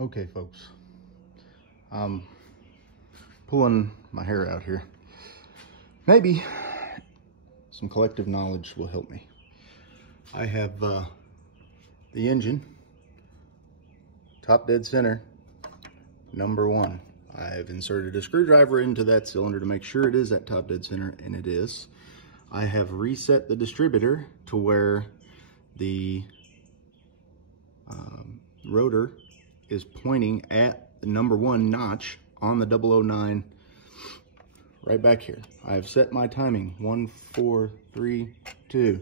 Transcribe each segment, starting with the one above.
Okay, folks, I'm pulling my hair out here. Maybe some collective knowledge will help me. I have the engine, top dead center, number one. I've inserted a screwdriver into that cylinder to make sure it is at top dead center, and it is. I have reset the distributor to where the rotor is pointing at the number one notch on the 009 right back here. I've set my timing 1, 4, 3, 2.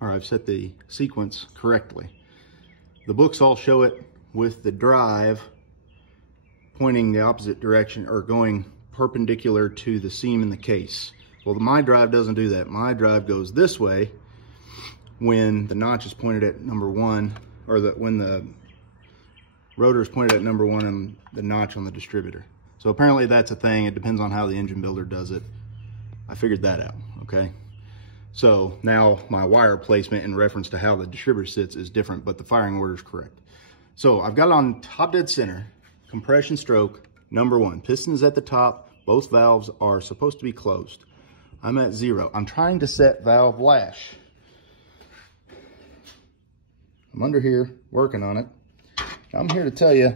Or I've set the sequence correctly. The books all show it with the drive pointing the opposite direction or going perpendicular to the seam in the case. Well, my drive doesn't do that. My drive goes this way when the notch is pointed at number one, or when the rotor is pointed at number one and the notch on the distributor. So apparently that's a thing. It depends on how the engine builder does it. I figured that out, okay? So now my wire placement in reference to how the distributor sits is different, but the firing order is correct. So I've got it on top dead center, compression stroke, number one. Piston is at the top. Both valves are supposed to be closed. I'm at 0. I'm trying to set valve lash. I'm under here working on it. I'm here to tell you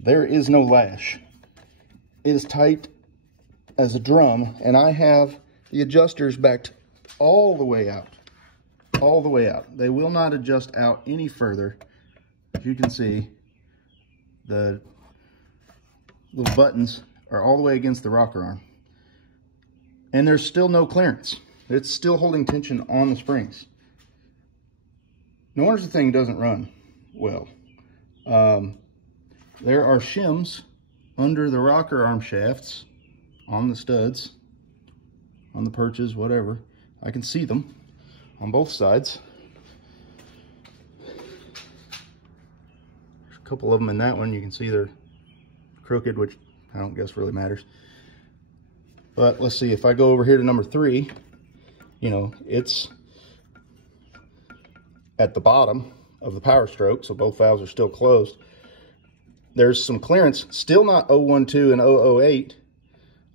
there is no lash. It is tight as a drum, and I have the adjusters backed all the way out. All the way out. They will not adjust out any further. As you can see, the little buttons are all the way against the rocker arm. And there's still no clearance. It's still holding tension on the springs. No wonder the thing doesn't run well. There are shims under the rocker arm shafts, on the studs, on the perches, whatever. I can see them on both sides. There's a couple of them in that one. You can see they're crooked, which I don't guess really matters. But let's see, if I go over here to number 3, you know, it's at the bottom of the power stroke, so both valves are still closed. There's some clearance, still not 012 and 008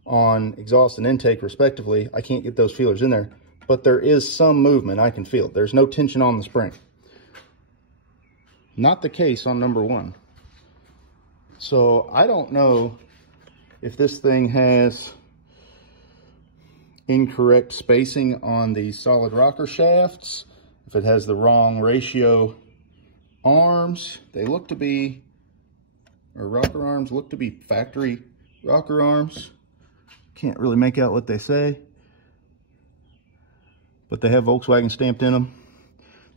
on exhaust and intake respectively. I can't get those feelers in there, but there is some movement. I can feel it. There's no tension on the spring. Not the case on number 1. So I don't know if this thing has incorrect spacing on the solid rocker shafts, if it has the wrong ratio arms. They look to be, or rocker arms look to be factory rocker arms. Can't really make out what they say, but they have Volkswagen stamped in them.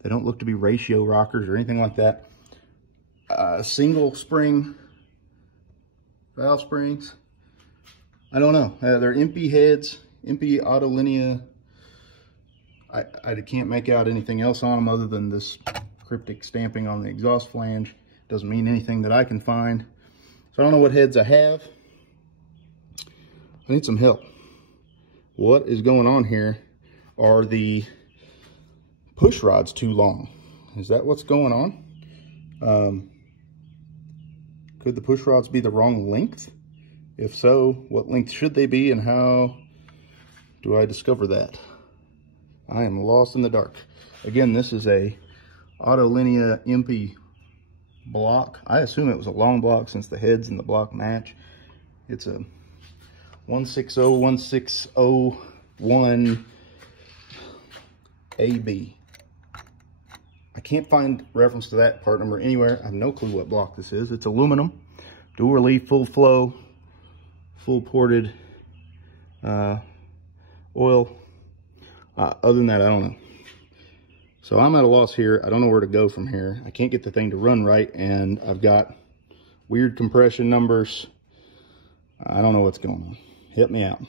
They don't look to be ratio rockers or anything like that. Single spring valve springs. I don't know. They're impy heads, impy auto linea. I can't make out anything else on them other than this cryptic stamping on the exhaust flange. Doesn't mean anything that I can find. So I don't know what heads I have. I need some help. What is going on here? Are the push rods too long? Is that what's going on? Could the push rods be the wrong length? If so, what length should they be, and how do I discover that? I am lost in the dark. Again, this is a auto linea impy block. I assume it was a long block since the heads and the block match. It's a 1601 AB. I can't find reference to that part number anywhere. I have no clue what block this is. It's aluminum, dual relief, full flow, full ported oil. Other than that, I don't know. So I'm at a loss here. I don't know where to go from here. I can't get the thing to run right, and I've got weird compression numbers. I don't know what's going on. Help me out.